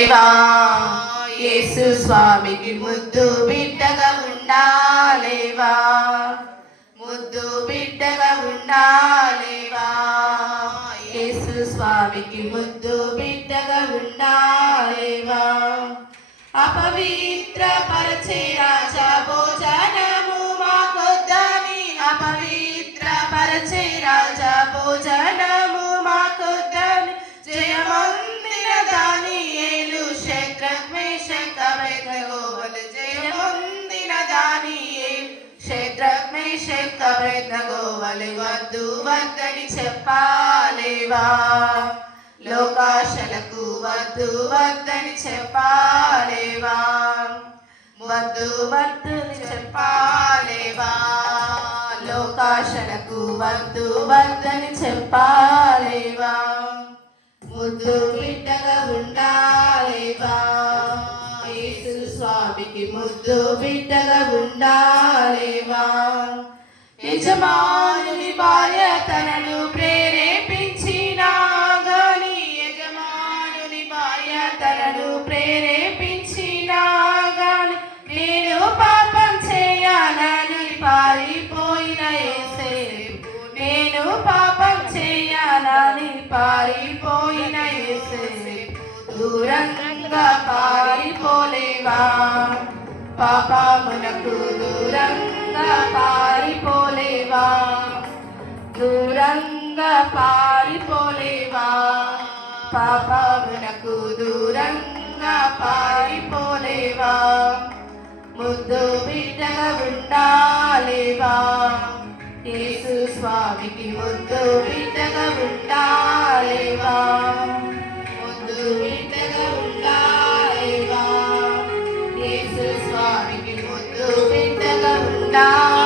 లేవా యేసు స్వామికి ముద్దు బిడ్డగా ఉండాలేవా ముద్దు బిడ్డగా ఉండాలేవా యేసు స్వామికి ముద్దు బిడ్డగా ఉండాలేవా అపవిత్ర పరిచే రాజా భోజనము మాకొద్దని అపవిత్ర పరిచే రాజా భోజనము మాకొద్దని జయమందిర దానియేలు శద్రక్ మేషక్ అబేద్నెగోవలు జయమందిర దానియేలు శద్రక్ మేషక్ అబేద్నెగోవలు వద్దు వద్దని చెప్పాలేవా లోకాశలకు వద్దు వద్దని చెప్పాలేవా వద్దు వద్దని చెప్పాలేవా లోకాశలకు వద్దు వద్దని చెప్పాలేవా ముద్దు బిడ్డగా ఉండాలేవా యేసు స్వామికి ముద్దు బిడ్డగా ఉండాలేవా యజమానుని భార్య తనను ప్రేరేపించినా గాని యజమానుని భార్య తనను ప్రేరేపించినా గాని నేను పాపం చేయాలని పారిపోయిన యేసేపు నేను పాపం చేయాలని పారిపోయిన యేసేపు దూరంగా పారిపోలేవా పాపమునకు దూరంగా పారిపోలేవా దూరంగా పారిపోలేవా పాపమునకు దూరంగా పారిపోలేవా ముద్దు బిడ్డగా ఉండాలేవా యేసు స్వామికి ముద్దు బిడ్డగా ఉండాలేవా ముద్దు బిడ్డగా ఉండాలేవా యేసు స్వామికి ముద్దు బిడ్డగా ఉండాలేవా